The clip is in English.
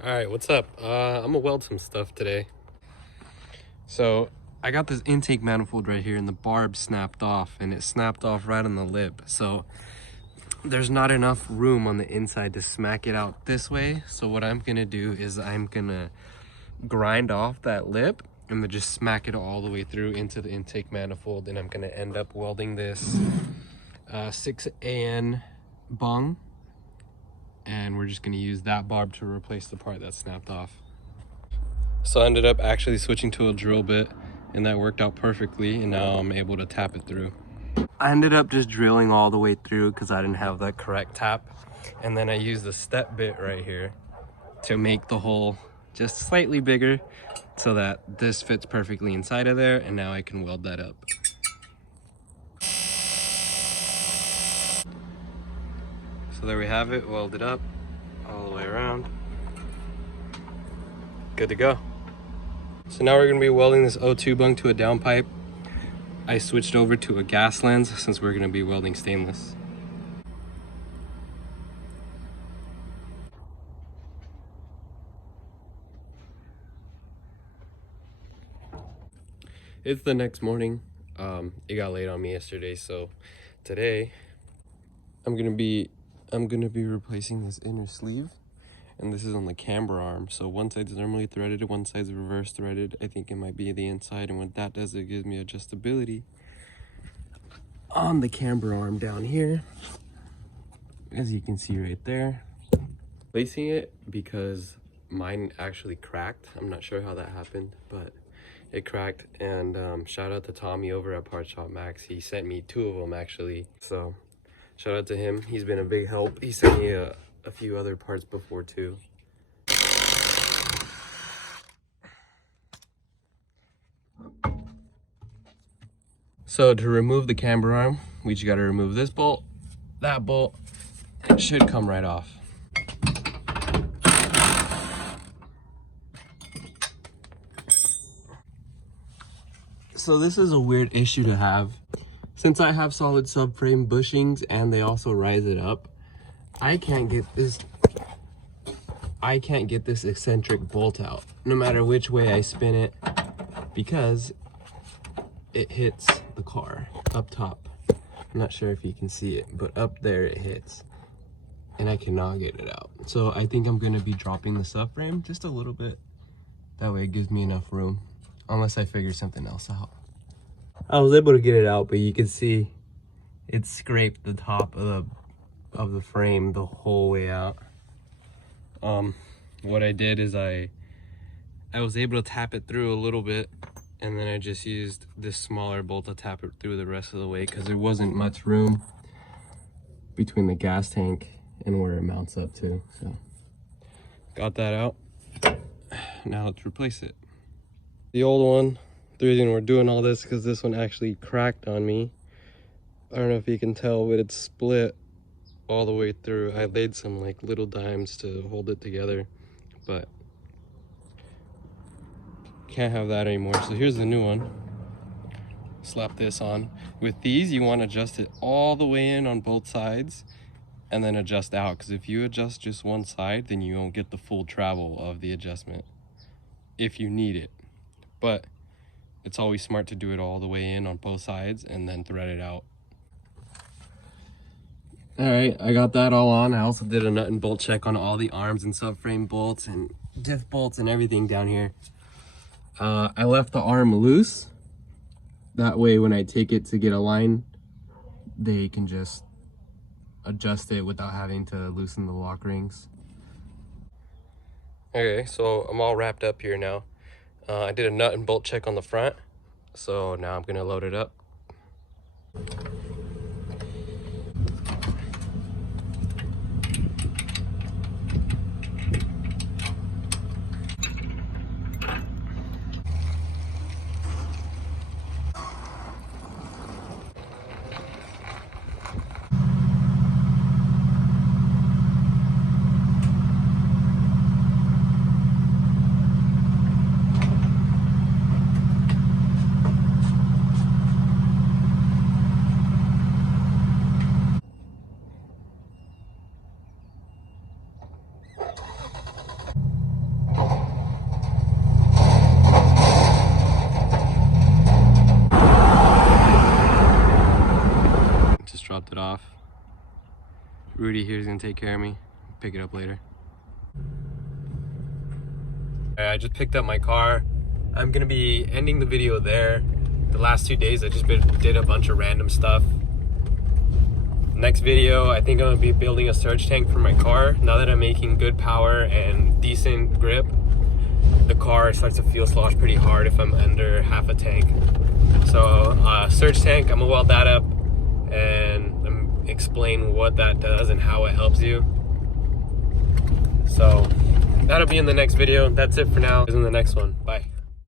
All right, what's up? I'm gonna weld some stuff today. So I got this intake manifold right here and the barb snapped off, and it snapped off right on the lip. So there's not enough room on the inside to smack it out this way. So what I'm gonna do is I'm gonna grind off that lip and then just smack it all the way through into the intake manifold, and I'm gonna end up welding this 6AN bung, and we're just gonna use that barb to replace the part that snapped off. So I ended up actually switching to a drill bit, and that worked out perfectly, and now I'm able to tap it through. I ended up just drilling all the way through because I didn't have the correct tap, and then I used the step bit right here to make the hole just slightly bigger so that this fits perfectly inside of there, and now I can weld that up. So there we have it, welded up all the way around. Good to go. So now we're gonna be welding this O2 bung to a downpipe. I switched over to a gas lens since we're gonna be welding stainless. It's the next morning. It got late on me yesterday, so today I'm gonna be replacing this inner sleeve, and this is on the camber arm. So one side's normally threaded, one side's reverse threaded. I think it might be the inside, and what that does, it gives me adjustability on the camber arm down here, as you can see right there. Placing it because mine actually cracked. I'm not sure how that happened, but it cracked. And shout out to Tommy over at Part Shop Max. He sent me 2 of them actually, so shout out to him. He's been a big help. He sent me a few other parts before too. So to remove the camber arm, we just got to remove this bolt, that bolt, and it should come right off. So this is a weird issue to have. Since I have solid subframe bushings and they also rise it up, I can't get this eccentric bolt out, no matter which way I spin it, because it hits the car up top. I'm not sure if you can see it, but up there it hits, and I cannot get it out. So I think I'm gonna be dropping the subframe just a little bit. That way it gives me enough room, unless I figure something else out. I was able to get it out, but you can see it scraped the top of the frame the whole way out. What I did is I was able to tap it through a little bit, and then I just used this smaller bolt to tap it through the rest of the way because there wasn't much room between the gas tank and where it mounts up to. So got that out. Now let's replace it. The old one, the reason we're doing all this because this one actually cracked on me. I don't know if you can tell, but it's split all the way through. I laid some like little dimes to hold it together, but can't have that anymore. So here's the new one. Slap this on. With these, you want to adjust it all the way in on both sides and then adjust out, because if you adjust just one side, then you won't get the full travel of the adjustment if you need it. But it's always smart to do it all the way in on both sides and then thread it out. All right, I got that all on. I also did a nut and bolt check on all the arms and subframe bolts and diff bolts and everything down here. I left the arm loose. That way when I take it to get a line, they can just adjust it without having to loosen the lock rings. Okay, so I'm all wrapped up here now. I did a nut and bolt check on the front, so now I'm gonna load it up. Rudy here is gonna take care of me. Pick it up later. I just picked up my car. I'm gonna be ending the video there. The last 2 days I just did a bunch of random stuff. Next video, I think I'm gonna be building a surge tank for my car. Now that I'm making good power and decent grip, the car starts to fuel slosh pretty hard if I'm under half a tank. So surge tank, I'm gonna weld that up and explain what that does and how it helps you. So that'll be in the next video. That's it for now. In the next one. Bye.